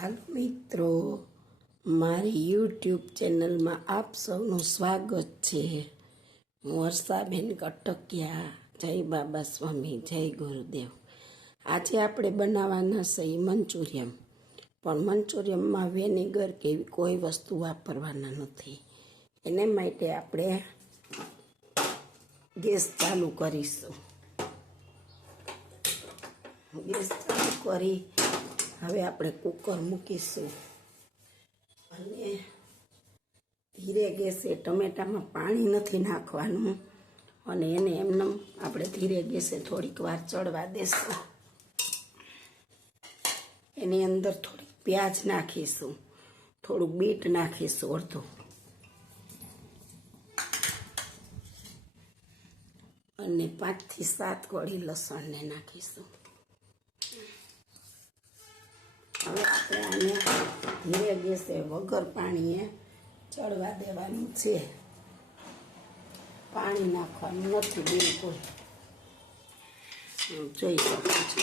હાલો મિત્રો, મારી યુટ્યુબ ચેનલમાં આપ સૌનું સ્વાગત છે. હું વર્ષાબેન કટકિયા. જય બાબા સ્વામી, જય ગુરુદેવ. આજે આપણે બનાવવાના છે મંચુરિયમ, પણ મંચુરિયમમાં વેનેગર કે એવી કોઈ વસ્તુ વાપરવાના નથી. એને માટે આપણે ગેસ ચાલુ કરીશું. ગેસ ચાલુ કરી હવે આપણે કુકર મૂકીશું અને ધીરે ગેસે, ટમેટામાં પાણી નથી નાખવાનું અને એને એમને આપણે ધીરે ગેસે થોડીક વાર ચડવા દેશું. એની અંદર થોડીક પ્યાજ નાખીશું, થોડુંક બીટ નાખીશું અડધું, અને 5 થી 7 કળી લસણને નાખીશું. હવે આપણે આને ધીરે ગેસે વગર પાણીએ ચડવા દેવાનું છે. પાણી નાખવાનું નથી બિલકુલ. જોઈ શકો છો.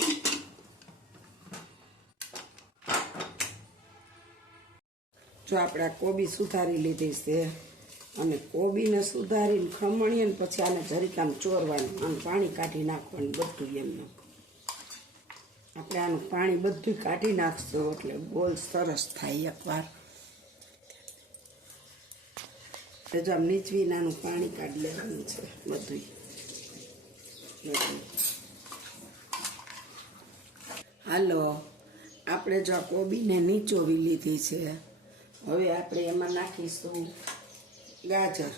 જો આપણે કોબી સુધારી લીધી છે અને કોબીને સુધારીને ખમણીએ ને પછી આને જરીક આમ ચોરવાનું અને પાણી કાઢી નાખવાનું બધું એમનું. આપણે આનું પાણી બધું કાઢી નાખશું એટલે ગોલ સરસ થાય. એકવાર જો આમ નીચવીને આનું પાણી કાઢી લેવાનું છે બધું. હાલો, આપણે જો આ કોબીને નીચોવી લીધી છે. હવે આપણે એમાં નાખીશું ગાજર,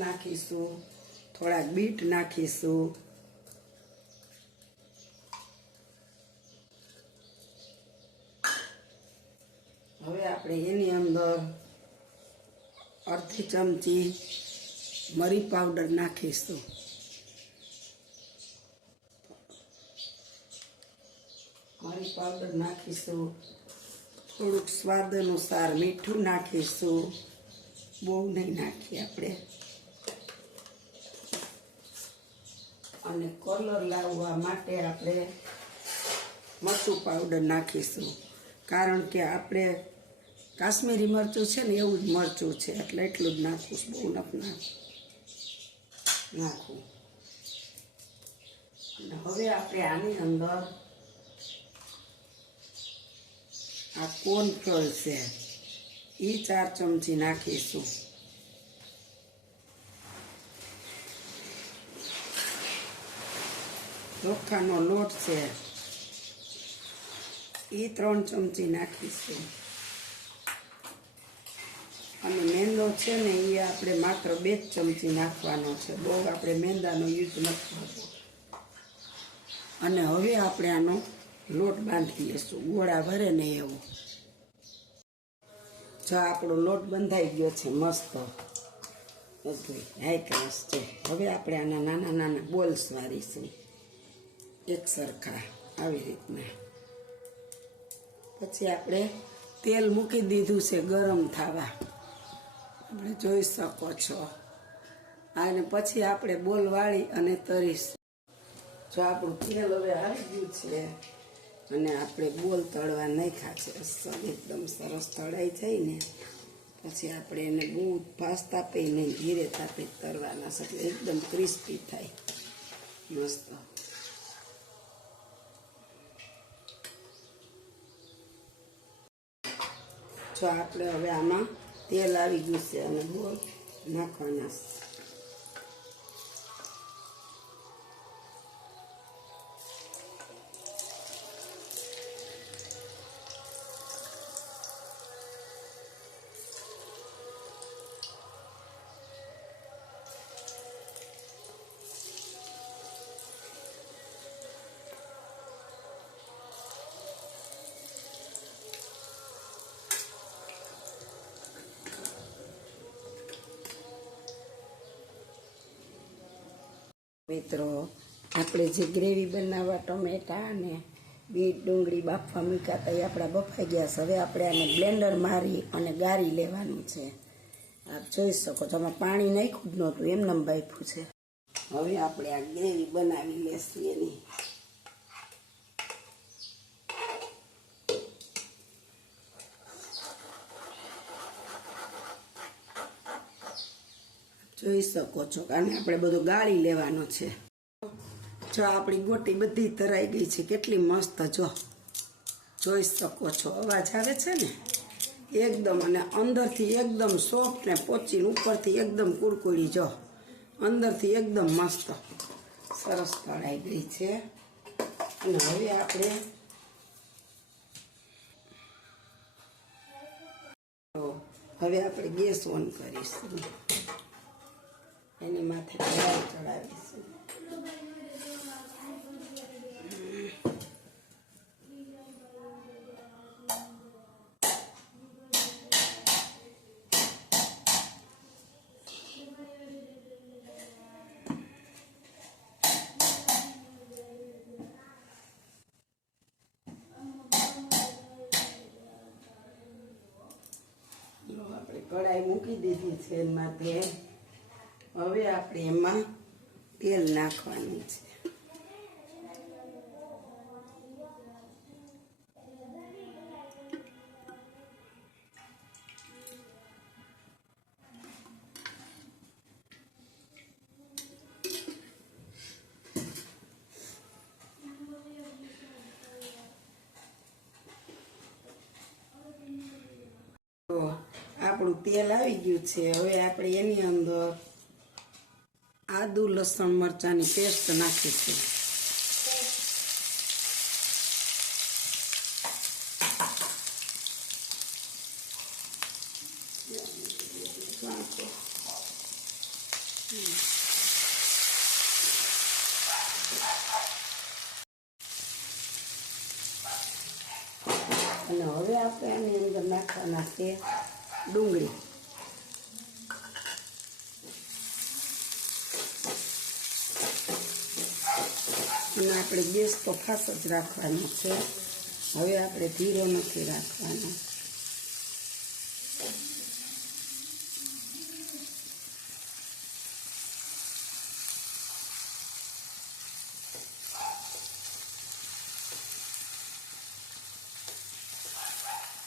નાખીશું, થોડાક બીટ નાખીશું, હવે આપણે એની અંદર અડધી ચમચી મરી પાવડર નાખીશું. મરી પાવડર નાખીશું, થોડુંક સ્વાદ અનુસાર મીઠું નાખીશું, બહુ નહીં નાખીએ આપણે. અને કલર લાવવા માટે આપણે મરચું પાવડર નાખીશું, કારણ કે આપણે કાશ્મીરી મરચું છે ને એવું જ મરચું છે એટલે એટલું જ નાખવું, બહુ નથી નાખવું. અને હવે આપણે આની અંદર આ કોર્નફ્લોર છે એ 4 ચમચી નાખીશું. ચોખાનો લોટ છે એ 3 ચમચી નાખીશું. અને મેંદો છે ને એ આપણે માત્ર 2 ચમચી નાખવાનો છે, બહુ આપણે મેંદાનો યુઝ નથી કરવો. અને હવે આપણે આનો લોટ બાંધી લઈશું, ગોળા ભરે ને એવો. જો આપણો લોટ બંધાઈ ગયો છે મસ્ત, બધું હાઈ ક્લાસ છે. હવે આપણે આના નાના નાના બોલ્સ વાળીશું એક સરખા આવી રીતના. પછી આપણે તેલ મૂકી દીધું છે ગરમ થવા, આપણે જોઈ શકો છો. અને પછી આપણે બોલ વાળી અને તરીશું. જો આપણું તેલ હવે આવી ગયું છે અને આપણે બોલ તળવા નાખ્યા છે. એકદમ સરસ તળાઈ જાય ને પછી આપણે એને બહુ ફાસ્ટ તાપે નહીં, ધીરે તાપે તળવાના છે એટલે એકદમ ક્રિસ્પી થાય મસ્ત. જો આપણે હવે આમાં તેલ આવી ગયું છે અને બોલ નાખવાના છે. મિત્રો, આપણે જે ગ્રેવી બનાવવા ટમેટા અને બીટ ડુંગળી બાફવા મૂક્યા હતા એ આપણા બફાઈ ગયા છે. હવે આપણે આને બ્લેન્ડર મારી અને ગાળી લેવાનું છે. આપ જોઈ શકો છો, આમાં પાણી નાખ્યું જ નહોતું, એમને બાફ્યું છે. હવે આપણે આ ગ્રેવી બનાવી લેશું એની. જોઈ શકો છો કારણ આપણે બધું ગાળી લેવાનો છે. જો આપણી ગોટી બધી તરાઈ ગઈ છે, કેટલી મસ્ત જોઈ શકો છો. અવાજ આવે છે ને એકદમ, અને અંદરથી એકદમ સોફ્ટ ને પોચીને ઉપરથી એકદમ કુરકુરી. જો અંદરથી એકદમ મસ્ત સરસ તળાઈ ગઈ છે. અને હવે આપણે ગેસ ઓન કરીશું, એની માથે ચડાવીશું. આપણે કઢાઈ મૂકી દીધી છે એમાંથી. હવે આપણે એમાં તેલ નાખવાનું છે. આપણું તેલ આવી ગયું છે. હવે આપણે એની અંદર આદુ લસણ મરચાંની પેસ્ટ નાખીશું. અને હવે આપણે આની અંદર નાખવાના છે ડુંગળી. અને આપણે ગેસ તો ખાસ જ રાખવાનો છે. હવે આપણે ધીરો નથી રાખવાનો.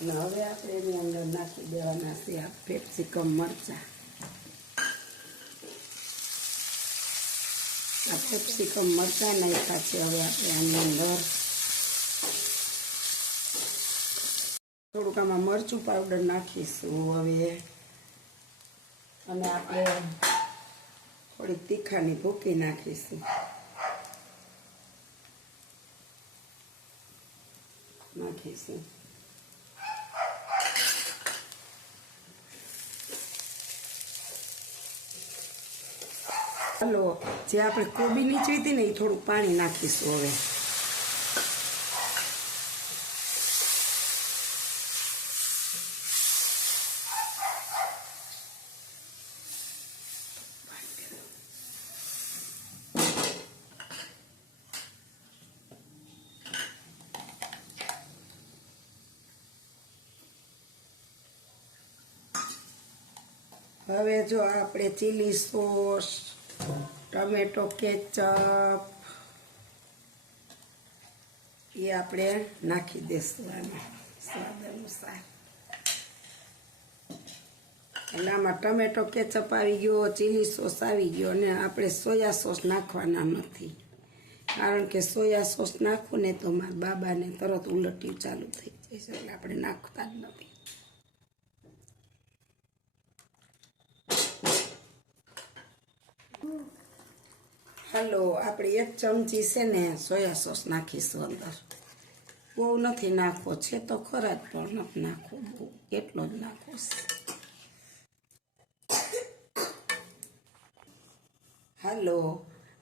અને હવે આપણે એની અંદર નાખી દેવાના છે આ કેપ્સિકમ મરચાં. આ કેપ્સિકમ મરચાં નાખ્યા છે. હવે આપણે આની અંદર થોડુંક આમાં મરચું પાવડર નાખીશું હવે. અને આપણે થોડીક તીખાની ભૂકી નાખીશું. હાલો, જે આપણે કોબી નીચવી હતી ને એ થોડું પાણી નાખીશું હવે. હવે જો આપણે ચીલી સોસ, ટમેટો કેચઅપ એ આપણે નાખી દઈશું આમાં સ્વાદ અનુસાર. એટલે આમાં ટમેટો કેચઅપ આવી ગયો, ચીલી સોસ આવી ગયો, અને આપણે સોયા સોસ નાખવાના નથી. કારણ કે સોયા સોસ નાખું ને તો મારા બાબાને તરત ઉલટિયું ચાલુ થઈ જાય છે, એટલે આપણે નાખતા જ નથી. હાલો, આપણે 1 ચમચી છે ને સોયા સોસ નાખીશું અંદર. બહુ નથી નાખવો, છે તો ખરા જ પણ નથી નાખવો બહુ, એટલો જ નાખવો છે. હાલો,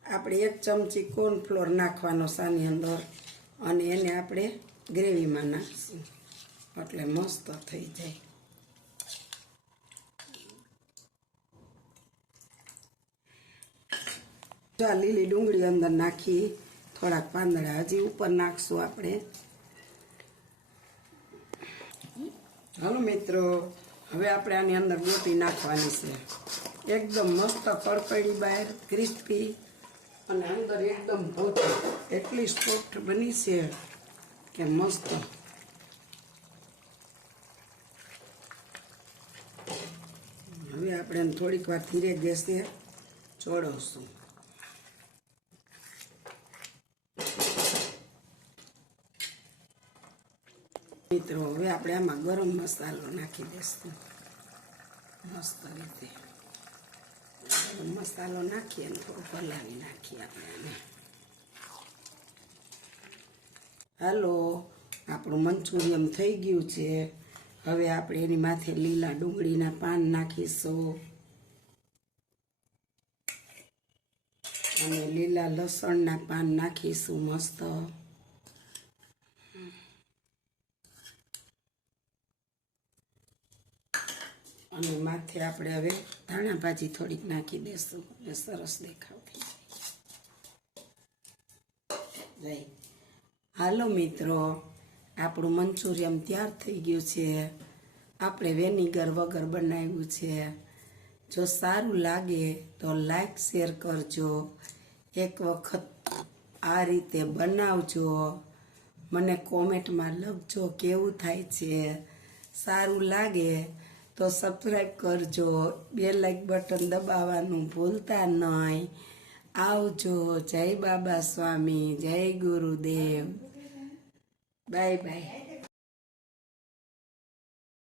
આપણે 1 ચમચી કોર્નફ્લોર નાખવાનો સાની અંદર, અને એને આપણે ગ્રેવીમાં નાખીશું એટલે મસ્ત થઈ જાય. જો લીલી ડુંગળી અંદર નાખી, થોડાક પાંદડા હજી ઉપર નાખશું આપણે. હાલો મિત્રો, હવે આપણે આની અંદર ગોટી નાખવાની છે. એકદમ મસ્ત કડકડી બહાર, ક્રિસ્પી અને અંદર એકદમ પોચી એટલી સોફ્ટ બની છે કે મસ્ત. હવે આપણે એને થોડીક વાર ધીરે ગેસે ચોળવશું. મિત્રો હવે આપણે આમાં ગરમ મસાલો નાખી દઈશું મસ્ત રીતે. ગરમ મસાલો નાખીએ અને થોડું હલાવી નાખીએ આપણે આને. હાલો, આપણું મંચુરિયન થઈ ગયું છે. હવે આપણે એની માથે લીલા ડુંગળીના પાન નાખીશું અને લીલા લસણના પાન નાખીશું મસ્ત. અને માથે આપણે હવે ધાણા ભાજી થોડીક નાખી દઈશું એટલે સરસ દેખાવ થઈ જાય. હાલો મિત્રો, આપણું મંચુરિયન તૈયાર થઈ ગયું છે. આપણે વેનિગર વગર બનાવ્યું છે. જો સારું લાગે તો લાઈક શેર કરજો. એક વખત આ રીતે બનાવજો. મને કોમેન્ટમાં લખજો કેવું થાય છે. સારું લાગે તો સબસ્ક્રાઈબ કરજો. બેલ લાઈક બટન દબાવવાનું ભૂલતા નહીં. આવજો. જય બાબા સ્વામી, જય ગુરુદેવ. Bye bye.